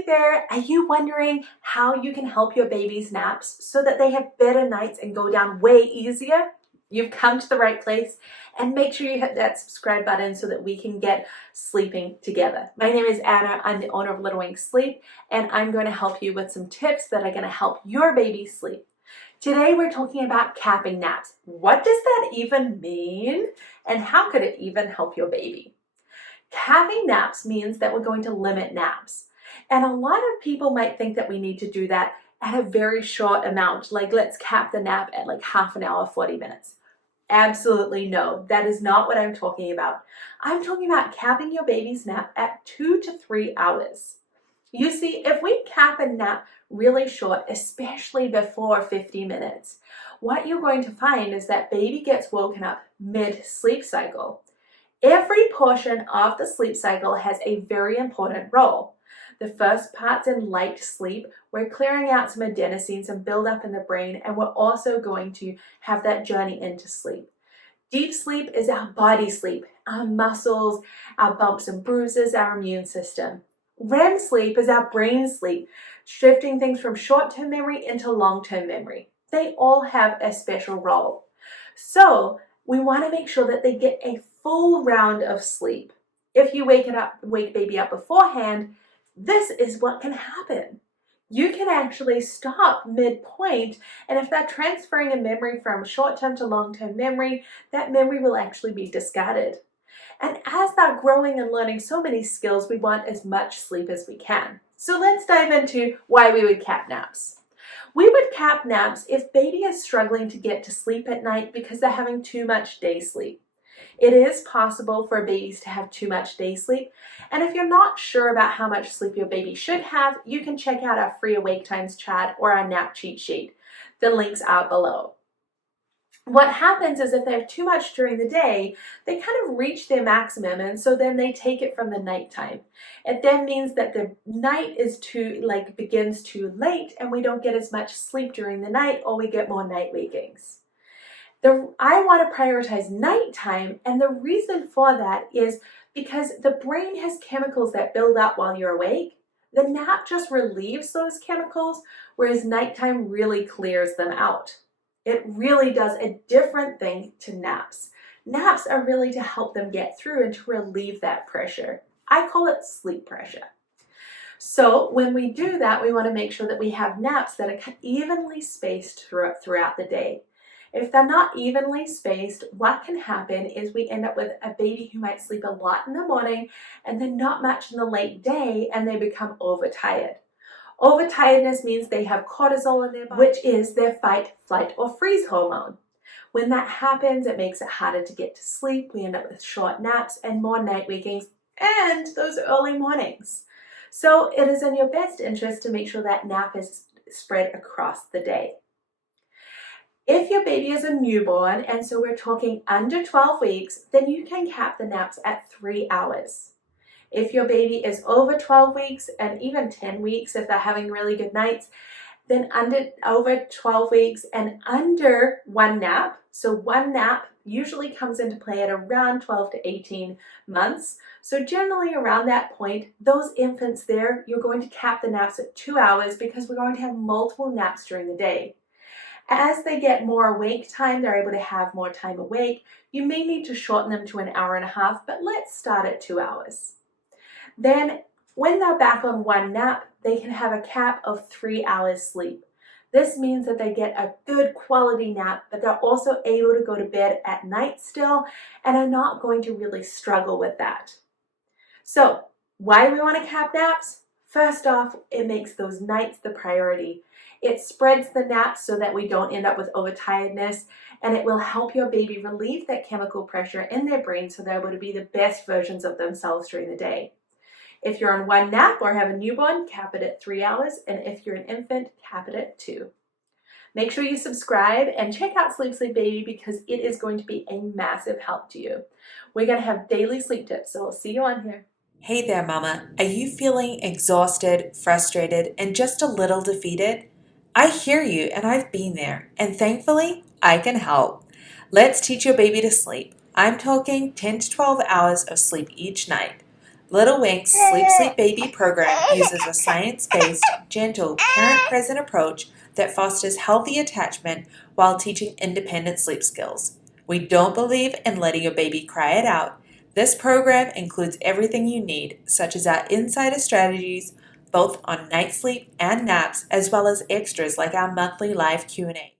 Hey there, are you wondering how you can help your baby's naps so that they have better nights and go down way easier? You've come to the right place, and make sure you hit that subscribe button so that we can get sleeping together. My name is Anna, I'm the owner of Little Wing Sleep, and I'm going to help you with some tips that are going to help your baby sleep. Today we're talking about capping naps. What does that even mean? And how could it even help your baby? Capping naps means that we're going to limit naps. And a lot of people might think that we need to do that at a very short amount, like let's cap the nap at like half an hour, 40 minutes. Absolutely no, that is not what I'm talking about. I'm talking about capping your baby's nap at 2 to 3 hours. You see, if we cap a nap really short, especially before 50 minutes, what you're going to find is that baby gets woken up mid-sleep cycle. Every portion of the sleep cycle has a very important role. The first part's in light sleep. We're clearing out some adenosine, some buildup in the brain, and we're also going to have that journey into sleep. Deep sleep is our body sleep, our muscles, our bumps and bruises, our immune system. REM sleep is our brain sleep, shifting things from short-term memory into long-term memory. They all have a special role. So we want to make sure that they get a full round of sleep. If you wake baby up beforehand, this is what can happen. You can actually stop midpoint, and if they're transferring a memory from short-term to long-term memory, that memory will actually be discarded. And as they're growing and learning so many skills, we want as much sleep as we can. So let's dive into why we would cap naps. We would cap naps if baby is struggling to get to sleep at night because they're having too much day sleep. It is possible for babies to have too much day sleep, and if you're not sure about how much sleep your baby should have, you can check out our free awake times chart or our nap cheat sheet. The links are below. What happens is if they have too much during the day, they kind of reach their maximum, and so then they take it from the nighttime. It then means that the night begins too late, and we don't get as much sleep during the night, or we get more night wakings. I want to prioritize nighttime, and the reason for that is because the brain has chemicals that build up while you're awake. The nap just relieves those chemicals, whereas nighttime really clears them out. It really does a different thing to naps. Naps are really to help them get through and to relieve that pressure. I call it sleep pressure. So when we do that, we want to make sure that we have naps that are evenly spaced throughout the day. If they're not evenly spaced, what can happen is we end up with a baby who might sleep a lot in the morning and then not much in the late day, and they become overtired. Overtiredness means they have cortisol in their body, which is their fight, flight, or freeze hormone. When that happens, it makes it harder to get to sleep. We end up with short naps and more night wakings and those early mornings. So it is in your best interest to make sure that nap is spread across the day. If your baby is a newborn, and so we're talking under 12 weeks, then you can cap the naps at 3 hours. If your baby is over 12 weeks and even 10 weeks, if they're having really good nights, then over 12 weeks and under one nap, so one nap usually comes into play at around 12 to 18 months. So generally around that point, those infants there, you're going to cap the naps at 2 hours because we're going to have multiple naps during the day. As they get more awake time, they're able to have more time awake. You may need to shorten them to an hour and a half, but let's start at 2 hours. Then when they're back on one nap, they can have a cap of 3 hours sleep. This means that they get a good quality nap, but they're also able to go to bed at night still and are not going to really struggle with that. So why do we want to cap naps? First off, it makes those nights the priority. It spreads the naps so that we don't end up with overtiredness, and it will help your baby relieve that chemical pressure in their brain so they're able to be the best versions of themselves during the day. If you're on one nap or have a newborn, cap it at 3 hours, and if you're an infant, cap it at 2. Make sure you subscribe and check out Sleep Baby because it is going to be a massive help to you. We're going to have daily sleep tips, so we'll see you on here. Hey there, Mama. Are you feeling exhausted, frustrated, and just a little defeated? I hear you, and I've been there, and thankfully, I can help. Let's teach your baby to sleep. I'm talking 10 to 12 hours of sleep each night. Little Wink's Sleep Sleep Baby program uses a science-based, gentle, parent-present approach that fosters healthy attachment while teaching independent sleep skills. We don't believe in letting your baby cry it out. This program includes everything you need, such as our insider strategies, both on night sleep and naps, as well as extras like our monthly live Q&A.